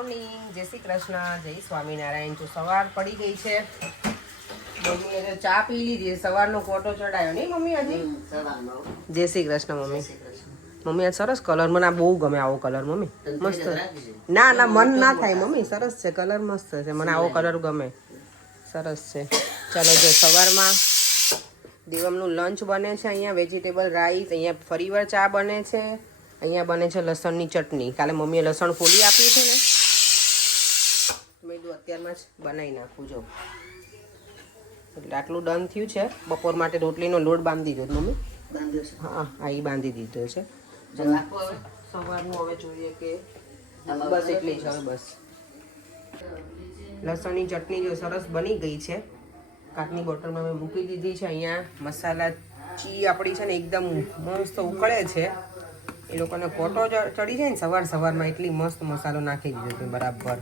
Morning, જય શ્રી કૃષ્ણ, જય સ્વામિનારાયણ. તો સવાર પડી ગઈ છે. મમ્મીએ તો ચા પી લીધી, સવારનો ફોટો ચડાયો નહીં મમ્મી હજી? જય શ્રી કૃષ્ણ મમ્મી. મમ્મી આ સરસ કલર, મને આ બહુ ગમે આવો કલર મમ્મી, મસ્ત. ના ના મન ના થાય મમ્મી, સરસ છે કલર, મસ્ત છે, મને આવો કલર ગમે, સરસ છે. ચાલો જો સવારમાં દિવમનું લંચ બને છે. અહીંયા વેજીટેબલ રાઈસ, અહીંયા ફરીવાર ચા બને છે, અહીંયા બને છે લસણની ચટણી. કાલે મમ્મીએ લસણ ફોલી આપ્યું છે ને, મેં કીધું અત્યારમાં જ બનાવી નાખું. જો એટલે આટલું ડન થયું છે. બપોર માટે રોટલીનો લોટ બાંધી દીધો મમ્મી. હા હા, એ બાંધી દીધો છે. સવારનું હવે જોઈએ કે બસ એટલી જ હવે બસ. લસણની ચટણી જો સરસ બની ગઈ છે. કાચની બોટલમાં મેં મૂકી દીધી છે. અહીંયા મસાલા ચી આપણી છે ને એકદમ મસ્ત ઉકળે છે. એ લોકોને કોટો ચડી જાય ને સવારમાં, એટલી મસ્ત મસાલો નાખી દીધો છે બરાબર.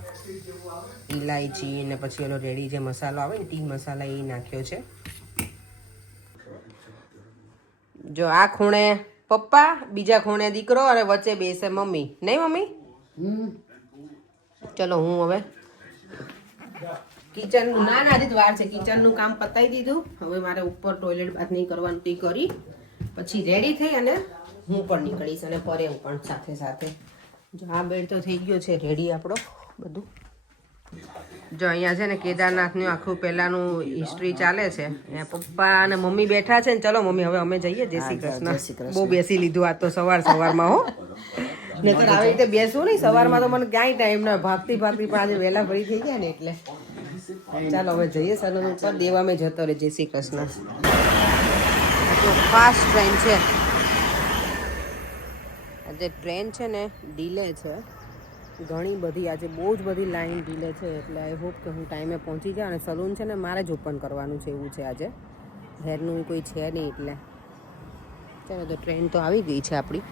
ઇલાયચી ને પછી એનો રેડી જે મસાલો આવે ને ટી મસાલા એ નાખ્યો છે. જો આ ખૂણે પપ્પા, બીજા ખૂણે દીકરો અને વચ્ચે બેસે મમ્મી. નહીં મમ્મી? ચલો હું હવે કિચન, ના આજે જ વાર છે, કિચનનું કામ પતાવી દીધું. હવે મારે ઉપર ટોયલેટ બાથ નહીં કરવાનું તે કરી પછી રેડી થઈ અને હું પણ નીકળીશ અને પરે હું પણ સાથે સાથે. જો આ બેડ તો થઈ ગયો છે રેડી આપણો બધું. જો અહીંયા છે ને કેદારનાથનું આખું પહેલાંનું હિસ્ટ્રી ચાલે છે. અહીંયા પપ્પા અને મમ્મી બેઠા છે ને. ચલો મમ્મી હવે અમે જઈએ. જય શ્રી કૃષ્ણ. બહુ બેસી લીધું આજ તો સવારમાં હો. નહીતર આવી રીતે બેસવું નહીં સવારમાં તો મને ક્યાંય ટાઈમ ના, ભાગતી પણ આજે વહેલા ભરી થઈ ગયા ને એટલે. ચાલો હવે જઈએ સલૂન ઉપર. દેવામાં જતો રહે. જય શ્રી કૃષ્ણ. ફાસ્ટ ટ્રેન છે આજે. ટ્રેન છે ને ડીલે છે ઘણી બધી, આજે બહુ જ બધી લાઈન ડીલે છે. એટલે આઈ હોપ કે હું ટાઈમે પહોંચી જાઉં. અને સલૂન છે ને મારે જ ઓપન કરવાનું છે એવું છે આજે. હેરનું કોઈ છે નહીં એટલે. ચાલો તો ટ્રેન તો આવી ગઈ છે આપણી.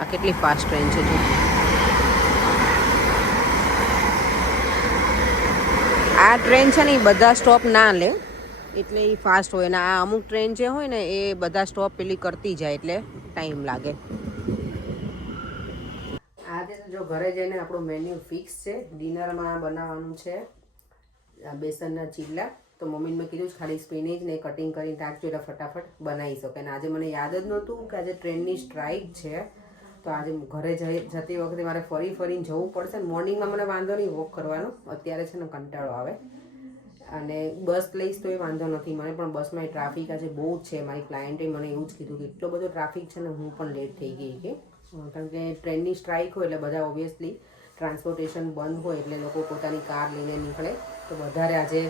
આ કેટલી ફાસ્ટ ટ્રેન છે જો. આ ટ્રેન છે ને એ બધા સ્ટોપ ના લે એટલે એ ફાસ્ટ હોય. ને આ અમુક ટ્રેન જે હોય ને એ બધા સ્ટોપ પેલી કરતી જાય એટલે ટાઈમ લાગે. આજે જો ઘરે જઈને આપણું મેન્યુ ફિક્સ છે. ડિનરમાં બનાવવાનું છે બેસનના ચીલા. તો મમ્મીને મેં કીધું ખાલી સ્પિનેજ ને કટિંગ કરીને રાખજો એટલે ફટાફટ બનાવી શકે. અને આજે મને યાદ જ નહોતું કે આજે ટ્રેનની સ્ટ્રાઇક છે. તો આજે ઘરે જતી વખતે મારે ફરીને જવું પડશે. મોર્નિંગમાં મને વાંધો નહીં વોક કરવાનો, અત્યારે છે ને કંટાળો આવે. અને બસ લઈશ તો એ વાંધો નથી મને, પણ બસમાં ટ્રાફિક આજે બહુ જ છે. મારી ક્લાયન્ટે મને એવું જ કીધું કે એટલો બધો ટ્રાફિક છે ને હું પણ લેટ થઈ ગઈ કે કારણ કે ટ્રેનની સ્ટ્રાઇક હોય એટલે બધા ઓબ્વિયસલી ટ્રાન્સપોર્ટેશન બંધ હોય એટલે લોકો પોતાની કાર લઈને નીકળે. તો વધારે આજે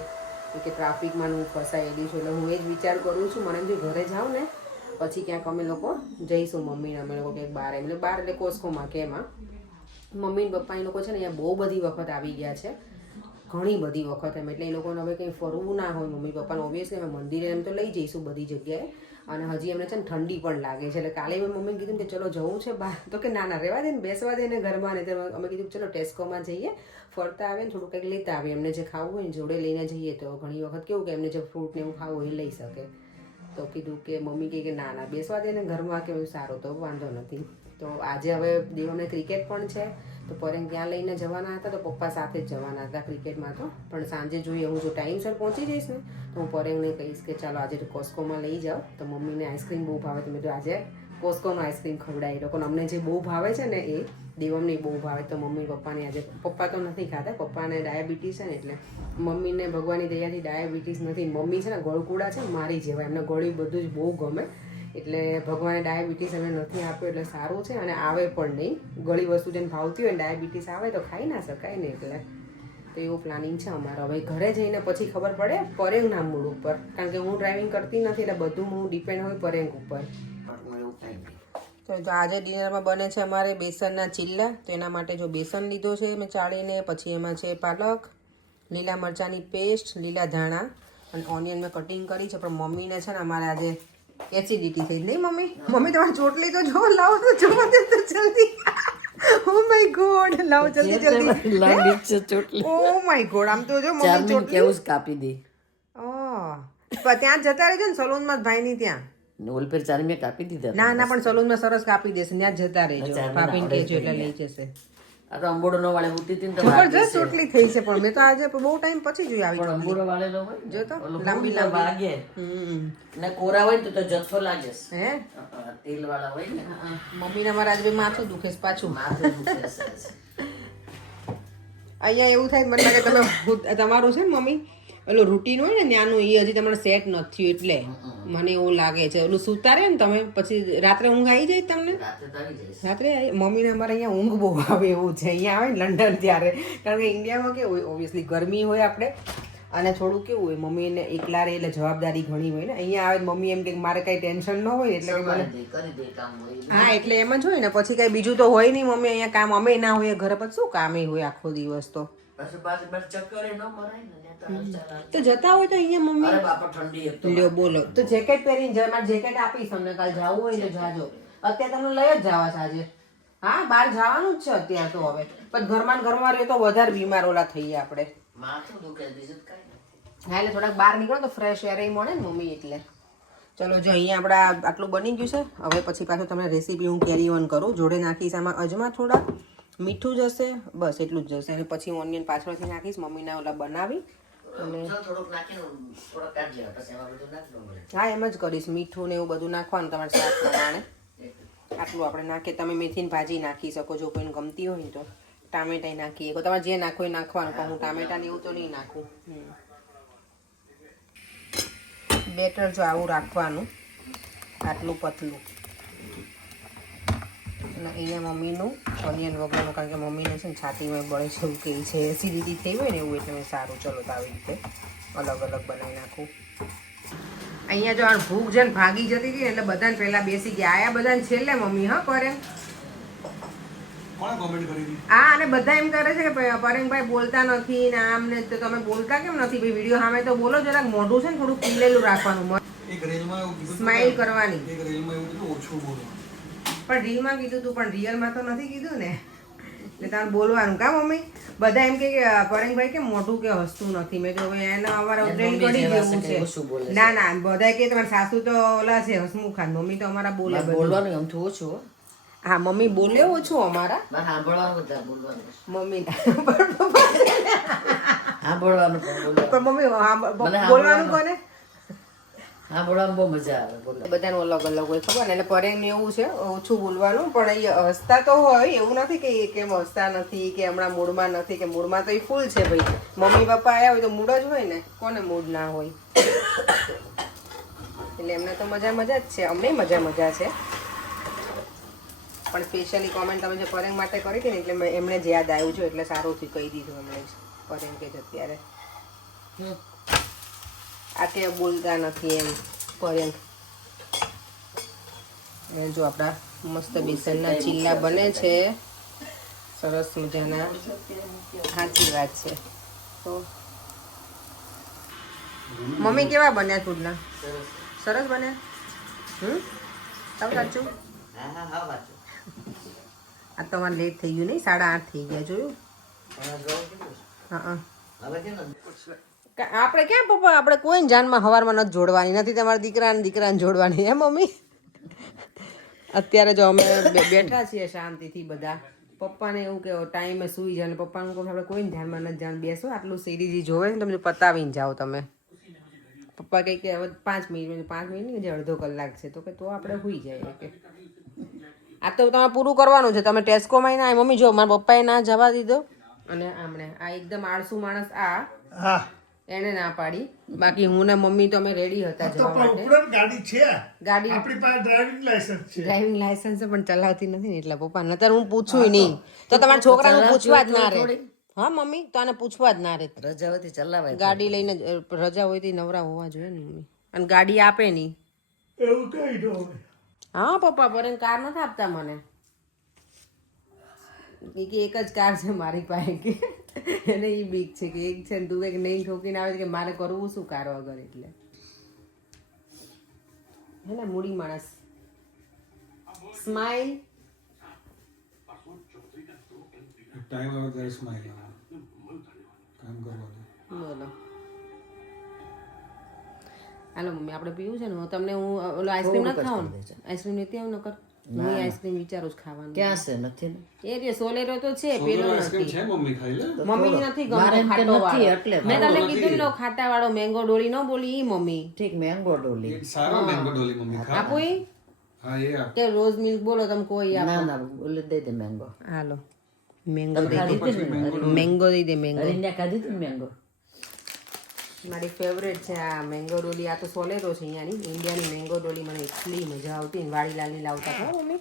કે ટ્રાફિકમાં હું ફસાયેલી છું. એટલે હું એ જ વિચાર કરું છું. મને જો ઘરે જાઉં ને પછી ક્યાંક અમે લોકો જઈશું મમ્મીને, અમે લોકો ક્યાંક બહાર, એટલે બહાર એટલે કોસ્કોમાં કે એમાં. મમ્મી ને પપ્પા એ લોકો છે ને અહીંયા બહુ બધી વખત આવી ગયા છે, ઘણી બધી વખત એમ. એટલે એ લોકોને હવે કંઈ ફરવું ના હોય મમ્મી પપ્પાને ઓબ્વિયસલી અમે મંદિરે એમ તો લઈ જઈશું બધી જગ્યાએ. અને હજી એમને છે ને ઠંડી પણ લાગે છે. એટલે કાલે મેં મમ્મીને કીધું કે ચલો જવું છે બહાર, તો કે ના રહેવા દે ને, બેસવા દે ને ઘરમાં. ને અમે કીધું ચલો ટેસ્કોમાં જઈએ, ફરતા આવે ને થોડું કંઈક લેતા આવે. એમને જે ખાવું હોય ને જોડે લઈને જઈએ તો ઘણી વખત કેવું કે એમને જે ફ્રૂટ ને એવું ખાવું હોય એ લઈ શકે. તો કીધું કે મમ્મી કે ના બેસવા દે ને ઘરમાં, કે સારું તો વાંધો નથી. તો આજે હવે દેવમને ક્રિકેટ પણ છે તો પરેંગ ત્યાં લઈને જવાના હતા. તો પપ્પા સાથે જ જવાના હતા ક્રિકેટમાં. તો પણ સાંજે જોઈએ, હું જો ટાઈમસર પહોંચી જઈશ ને તો હું પરેંગને કહીશ કે ચાલો આજે કોસ્કોમાં લઈ જાઓ. તો મમ્મીને આઈસ્ક્રીમ બહુ ભાવે, તો મેં તો આજે કોસ્કોનો આઈસ્ક્રીમ ખવડાવી લોકોને. અમને જે બહુ ભાવે છે ને એ દેવમને બહુ ભાવે. તો મમ્મી પપ્પાને આજે, પપ્પા તો નથી ખાતા, પપ્પાને ડાયાબિટીસ છે ને એટલે. મમ્મીને ભગવાનની દયાથી ડાયાબિટીસ નથી. મમ્મી છે ને ગળકુડા છે મારી જેવા, એમને ગળ્યું બધું જ બહુ ગમે. એટલે ભગવાને ડાયાબિટીસ એમને નથી આપ્યો એટલે સારું છે. અને આવે પણ નહીં, ગળી વસ્તુ જેને ભાવતી હોય ને ડાયાબિટીસ આવે તો ખાઈ ના શકાય ને. એટલે તો એવું પ્લાનિંગ છે અમારો. હવે ઘરે જઈને પછી ખબર પડે પરેંગના મૂડ ઉપર, કારણ કે હું ડ્રાઇવિંગ કરતી નથી એટલે બધું હું ડિપેન્ડ હોય પરેંગ ઉપર. તો આજે ડિનરમાં બને છે અમારે બેસનના ચીલા. તો એના માટે જો બેસન લીધો છે મેં ચાળીને, પછી એમાં છે પાલક, લીલા મરચાંની પેસ્ટ, લીલા ધાણા અને ઓનિયન મેં કટિંગ કરી છે. પણ મમ્મીને છે ને અમારે આજે એસિડિટી થઈ નહીં મમ્મી? મમ્મી તમારી ચોટલી તો જો, લાવો તો જોવા દે તો જલ્દી. ઓ માય ગોડ, લાવો જલ્દી. લાંબી છે ચોટલી. ઓ માય ગોડ, આમ તો જો મમ્મી ચોટલી કેવું કાપી દે. પણ ત્યાં જતા રહેજો ને સલૂનમાં ભાઈની ત્યાં. ઓલ પર ચારી મેં કાપી દીધા. ના પણ સલૂનમાં સરસ કાપી દેશે, ત્યાં જતા રહેજો. કાપીને કહેજો એટલે લઈ જશે. આ તો અંબોડો નો વાળે ઉતી તીન તો જબરજસ્ત ચોટલી થઈ છે પણ મેં તો આજે બહુ ટાઈમ પછી જોઈ આવી પણ અંબોડો વાળેલો હોય જો તો લાંબી લાંબી ભાગે ને કોરા હોય ને તો જથ્થો લાગે હે તેલ વાળા હોય ને મમ્મી ને મારા આજે માથું દુખે છે પાછું માથું દુખે છે. અહીંયા એવું થાય મને લાગે તમે તમારું છે ને મમ્મી ઓલું રૂટીન હોય ને ત્યાંનું એ હજી તમારે સેટ નથી થયું એટલે મને એવું લાગે છે ઓલું સુતારે ને તમે પછી રાત્રે ઊંઘ આવી જાય તમને રાતે તો આવી જાય રાત્રે મમ્મીને અમારે અહીંયા ઊંઘ બહુ આવે એવું છે અહીંયા આવે ને લંડન ત્યારે કારણ કે ઇન્ડિયામાં કેવું હોય ઓબ્વિયસલી ગરમી હોય આપણે અને થોડું કેવું હોય મમ્મીને એકલા રહે એટલે જવાબદારી ઘણી હોય ને અહીંયા આવે મમ્મી એમ કે મારે કઈ ટેન્શન ન હોય એટલે કે મને કરી દે કામ હોય હા એટલે એમ જ હોય ને પછી કઈ બીજું તો હોય નહીં મમ્મી અહીંયા કામ અમે ના હોય ઘરે પછી શું કામ હોય આખો દિવસ તો પછી પાછી બસ ચક્કરે ન મરાય ને તો જતા હોય તો અહીંયા મમ્મી અરે બાપા ઠંડી એક તો લ્યો બોલો તો જેકેટ પહેરીને જાય મારે જેકેટ આપીશ તમને કાલ જવું હોય તો જાજો અત્યારે તમને લઈ જ જવા છે આજે હા બહાર જવાનું જ છે અત્યારે તો હવે પણ ઘરમાં ને ઘરમાં રહ્યો તો વધારે બીમાર ઓલા થઈએ આપણે માથું દુખે બીજું કઈ નથી. હા એટલે થોડાક બહાર નીકળો તો ફ્રેશ એર મળે ને મમ્મી એટલે ચલો જો અહીંયા આપણા આટલું બની ગયું છે હવે પછી પાછું તમને રેસીપી હું કેરી ઓન કરું જોડે નાખીશ આમાં અજમા થોડા મીઠું જશે બસ એટલું જ જશે અને પછી ઓનિયન પાછળથી નાખીશ મમ્મીના ઓલા બનાવી અને થોડુંક નાખીને થોડુંક કાઢજે પછી એમાં બધું નાખી દઉં મને. હા એમ જ કરીશ મીઠું ને એવું બધું નાખવાનું તમારે સ્વાદ પ્રમાણે આટલું આપણે નાખીએ તમે મેથીની ભાજી નાખી શકો જો કોઈને ગમતી હોય ને તો ટામેટા નાખી શકો તમારે જે નાખો એ નાખવાનું પણ હું ટામેટા ને એવું તો નહીં નાખું બેટર જો આવું રાખવાનું આટલું પતલું અને અહીંયા મમ્મીનું ઓનિયન વગરનું કારણ કે મમ્મીને છે ને છાતીમાં બળે છે એવું કહે છે એસિડિટી થઈ હોય ને એવું એટલે મેં સારું ચલો તો આવી રીતે અલગ અલગ બનાવી નાખું અહીંયા જો આ ભૂખ છે ને ભાગી જતી હતી ને એટલે બધાને પહેલા બેસી ગયા આયા બધાને છેલ્લે મમ્મી હા કરે હા અને બધા એમ કરે છે કે પરેંગભાઈ બોલતા નથી ને આમ ને તો તમે બોલતા કેમ નથી ભાઈ વિડીયો સામે તો બોલો જરાક મોઢું છે ને થોડું ખીલેલું રાખવાનું સ્માઈલ કરવાની પણ રીલમાં કીધું તું પણ રિયલમાં તો નથી કીધું ને એટલે તારે બોલવાનું કા મમ્મી બધા એમ કે પરેંગભાઈ કે મોઢું કે હસતું નથી મેં તો એને અમારા ડ્રીલ કરી જેવું છે ના ના બધા કે તમારા સાસુ તો ઓલા છે હસમુખા મમ્મી તો અમારા બોલે બોલવાનું એમ થયું ઓછું હા મમ્મી બોલે ઓછું અમારા સાંભળવાનું બધા બોલવાનું મમ્મી સાંભળવાનું પણ મમ્મી બોલવાનું કોને હા બોલવામાં બહુ મજા આવે બોલો બધાનું અલગ અલગ હોય ખબર ને એટલે પરેંગ એવું છે ઓછું બોલવાનું પણ એ હસતા તો હોય એવું નથી કે એ કેમ હસતા નથી કે હમણાં મૂડમાં નથી કે મૂડમાં તો એ ફૂલ છે ભાઈ મમ્મી પપ્પા આવ્યા હોય તો મૂડ જ હોય ને કોને મૂડ ના હોય એટલે એમને તો મજા મજા જ છે અમને મજા છે પણ સ્પેશિયલી કોમેન્ટ તમે જે પરેંગ માટે કરી હતી ને એટલે એમને જ યાદ આવ્યું છે એટલે સારુંથી કહી દીધું એમણે જ પરેંગ કે અત્યારે આ કે બોલતા નથી એમ પરેંગ જો આપણા મસ્ત બેસનના ચીલા બને છે સરસ મજાના સાચી વાત છે તો મમ્મી કેવા બન્યા ચૂડલા સરસ બન્યા સાચું આ તમારે લેટ થઈ ગયું નહીં 8:30 થઈ ગયા જોયું હા આપણે ક્યાં પપ્પા આપણે કોઈ જાનમાં હવારમાં નથી જોડવાની નથી તમારા દીકરાને જોડવાની હે મમ્મી અત્યારે જો અમે બેઠા છીએ શાંતિથી બધા પપ્પાને એવું કે ટાઈમે સૂઈ જાય પપ્પાનું કહું આપણે કોઈને ધ્યાનમાં નથી જાણ બેસો આટલું સિરીઝ જોવે ને તમે પતાવીને જાઓ તમે પપ્પા કહે કે હવે 5 મિનિટ નહીં જે અડધો કલાક છે તો કે તો આપણે સૂઈ જાય કે આ તો તમે પૂરું કરવાનું છે તમે ટેસ્કોમાં ના મમ્મી જો મારા પપ્પાએ ના જવા દીધો અને આમણે આ એકદમ આળસુ માણસ આ એને ના પાડી બાકી હું ને મમ્મી તો અમે રેડી હતા જવા માટે ગાડી છે ગાડી આપણી પાસે ડ્રાઇવિંગ લાયસન્સ છે ડ્રાઇવિંગ લાયસન્સ પણ ચલાવતી નથી ને એટલે પપ્પા નતર હું પૂછું નહીં તો તમારા છોકરાનું પૂછવા જ ના રહે હા મમ્મી તો આને પૂછવા જ ના રહે રજા હોય ચલાવાય ગાડી લઈને રજા હોય તો નવરા હોવા જોઈએ ને મમ્મી અને ગાડી આપે નહીં એવું કઈ ન હોય હા પપ્પા પર કાર નથી આપતા મને કે એક જ કાર છે મારી પાસે કે એને એ બીક છે કે એક છે ને તું એક નહીં ઠોકીને આવે કે મારે કરવું શું કાર વગર એટલે હે ને મૂડી માણસ સ્માઈલ ટાઈમ આવે ત્યારે સ્માઈલ કામ કરવાનું બોલો હાલો મમ્મી આપણે પીવું છે ને તમને હું ઓલો આઈસ્ક્રીમ નથી ખાવાનું આઈસ્ક્રીમ લેતી આવું ન કર હું આઈસ્ક્રીમ વિચારું છું ખાવાનું ક્યાં છે નથી ને એ જે સોલેરો તો છે પેલો આઈસ્ક્રીમ નથી છે મમ્મી ખાઈ લે મમ્મી નથી મારે ગમતો એમ કે ખાટો નથી વાળો એટલે મેં તમને કીધું ને ખાટા વાળો મેંગો ડોળી ન બોલી ઈ મમ્મી ઠીક મેંગો ડોલી એ સારો મેંગો ડોલી મમ્મી ખા આપો ઈ હા એ આપ કે રોઝ મિલ્ક બોલો તમે કોઈ આપો ના ના બોલે દે દે મેંગો હાલો મેંગો દઈ ખાધી દે હતી ને મેંગો દઈ દે મેંગો હરીને ખાધી હતી ને મેંગો મારી ફેવરેટ છે આ મેંગો ડોલી આ તો સોલેરો છે અહીંયાની ઇન્ડિયાની મેંગો ડોલી મને એટલી મજા આવતી ને વાડીલાલની લાવતા ખબર મમ્મી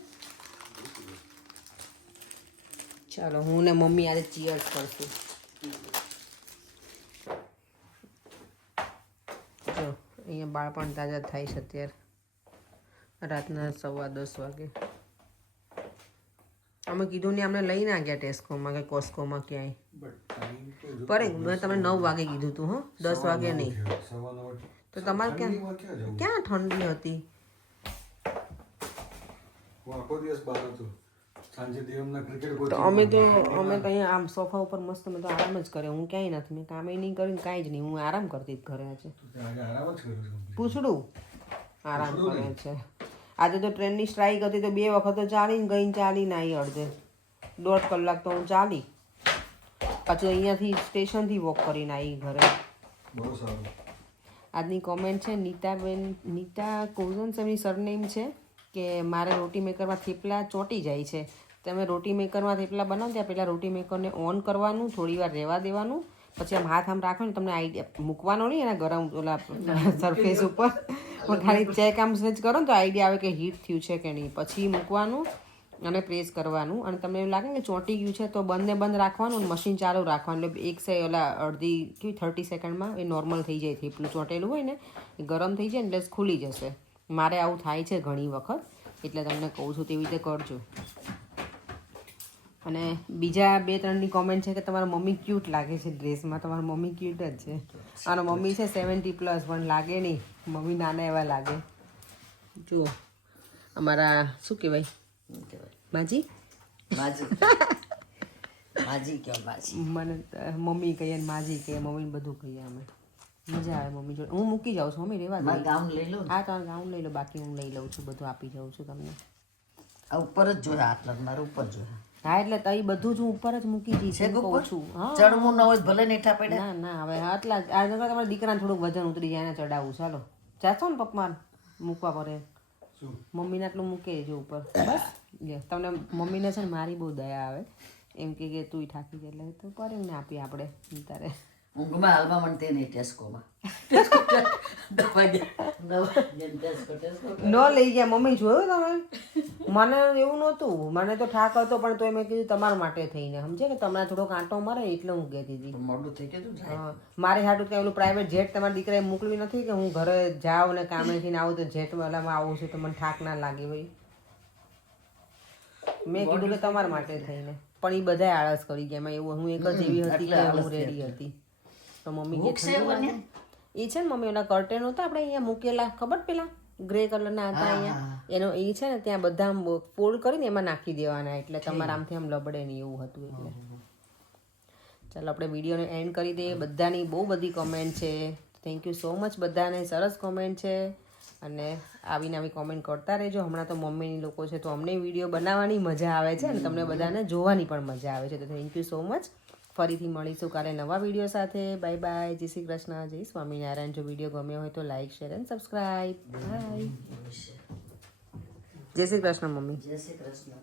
ચાલો હું ને મમ્મી આજે ચીયર્સ કરશું જો અહીંયા બાળપણ તાજા થાય છે અત્યારે રાતના 10:15 વાગે અમે કીધું ને અમને લઈ ના ગયા ટેસ્કોમાં કે કોસ્કોમાં ક્યાંય બટ ટાઈમ તો જો પર મેં તમને 9 વાગે કીધું હતું હો 10 વાગે નહીં સવા નવ તો તમારે ઠંડીમાં ક્યાં જવું ક્યાં ઠંડી હતી હું આખો દિવસ બહાર હતો સાંજે દિવસના ક્રિકેટ તો અમે તો અહીંયા આમ સોફા ઉપર મસ્ત મેં તો આરામ જ કર્યો હું ક્યાંય નથી મેં કામે નહીં કર્યું ને કાંઈ જ નહીં હું આરામ કરતી જ ઘરે આજે આજે આરામ જ કર્યો છું પૂછડું આરામ કરે છે આજે તો ટ્રેનની સ્ટ્રાઇક હતી તો 2 વખત તો ચાલીને ગઈને ચાલીને આવી અડધે 1.5 કલાક તો હું ચાલી પાછું અહીંયાથી સ્ટેશનથી વોક કરીને આવી ઘરે બહુ સારું આજની કોમેન્ટ છે નીતા કોઝન્સ એમની સરનેમ છે કે મારે રોટી મેકરમાં થેપલા ચોંટી જાય છે તમે રોટી મેકરમાં થેપલા બનાવો ત્યાં પહેલાં રોટી મેકરને ઓન કરવાનું થોડી વાર રહેવા દેવાનું પછી આમ હાથ આમ રાખો ને તમને આઈડિયા મૂકવાનો નહીં એના ગરમ ઓલા સરફેસ ઉપર પણ ખાલી ચેક આમ સહેજ કરો ને તો આઈડિયા આવે કે હીટ થયું છે કે નહીં પછી મૂકવાનું અને પ્રેસ કરવાનું અને તમને એવું લાગે કે ચોંટી ગયું છે તો બંધ રાખવાનું અને મશીન ચાલુ રાખવાનું એટલે એક સાઈડ ઓલા અડધી કેવી 30 સેકન્ડમાં એ નોર્મલ થઈ જાય થેપલું ચોંટેલું હોય ને એ ગરમ થઈ જાય ને એટલે ખુલી જશે મારે આવું થાય છે ઘણી વખત એટલે તમને કહું છું તેવી રીતે કરજો અને બીજા 2-3ની કોમેન્ટ છે કે તમારા મમ્મી ક્યુટ લાગે છે ડ્રેસમાં તમારા મમ્મી ક્યુટ જ છે અને મમ્મી છે 70+ પણ લાગે નહીં મમ્મી નાના એવા લાગે જુઓ અમારા શું કહેવાય માજી માજી માજી કયો માજી મને મમ્મી કહીએ ને માજી કહીએ મમ્મીને બધું કહીએ અમે મજા આવે મમ્મી જોડે હું મૂકી જાઉં છું મમ્મી રહેવા દે ગાઉન લઈ લો હા તમારે ગાઉન લઈ લો બાકી હું લઈ લઉં છું બધું આપી જાઉં છું તમને આ ઉપર જ જોયા આટલા મારે ઉપર જોયા હા એટલે તઈ બધું જ હું ઉપર જ મૂકી દઈશ એમ કહું છું હા ચડવું ન હોય ભલે નેઠા પડ્યા ના હવે આટલા આ તમારા દીકરાને થોડુંક વજન ઉતરી જાય એને ચડાવવું ચાલો જાશો ને પપ્પા મૂકવા પડે શું મમ્મીને આટલું મૂકે દેજો ઉપર બસ લે તમને મમ્મીને છે ને મારી બહુ દયા આવે એમ કે તું થાકી જાય એટલે તો કરે ને આપીએ આપણે તારે ઊંઘમાં હાલમાં મને તે નહીં ટેસ્કોમાં ન લઈ ગયા મમ્મી જોયું તમે મને એવું નહોતું મને તો ઠાક હતો પણ તોય મેં કીધું તમારા માટે થઈને સમજે કે તમને થોડો કાંટો મારે એટલે હું કહેતી હતી મોડું થઈ ગયું હા મારે હાટું કે ઓલું પ્રાઇવેટ જેટ તમારા દીકરાએ મોકલવી નથી કે હું ઘરે જાઉં ને કામેથી આવું તો જેટ વાલામાં આવું છું તો મને ઠાક ના લાગે ભાઈ મેં કીધું કે તમારા માટે થઈને પણ એ બધા આળસ કરી ગયા એમાં એવું હું એક જ એવી હતી કે હું રેડી હતી તો મમ્મી કે ઠંડી લાગે એ છે ને મમ્મી ઓલા કર્ટેન હતા આપણે અહીંયા મૂકેલા ખબર પેલા ગ્રે કલરના હતા અહીંયા એનો એ છે ને ત્યાં બધા ફોલ્ડ કરીને એમાં નાખી દેવાના એટલે તમારા આમથી આમ લબડે નહીં એવું હતું એટલે ચાલો આપણે વિડીયોને એન્ડ કરી દઈએ બધાની બહુ બધી કોમેન્ટ છે થેન્ક યુ સો મચ બધાને સરસ કોમેન્ટ છે અને આવીને આવી કોમેન્ટ કરતા રહેજો હમણાં તો મમ્મીની લોકો છે તો અમને વિડીયો બનાવવાની મજા આવે છે અને તમને બધાને જોવાની પણ મજા આવે છે તો થેન્ક યુ સો મચ ફરીથી મળીશું કાલે નવા વિડીયો સાથે બાય બાય જય શ્રી કૃષ્ણ જય સ્વામિનારાયણ જો વિડીયો ગમ્યો હોય તો like share and subscribe by જય શ્રી કૃષ્ણ મમ્મી જય શ્રી કૃષ્ણ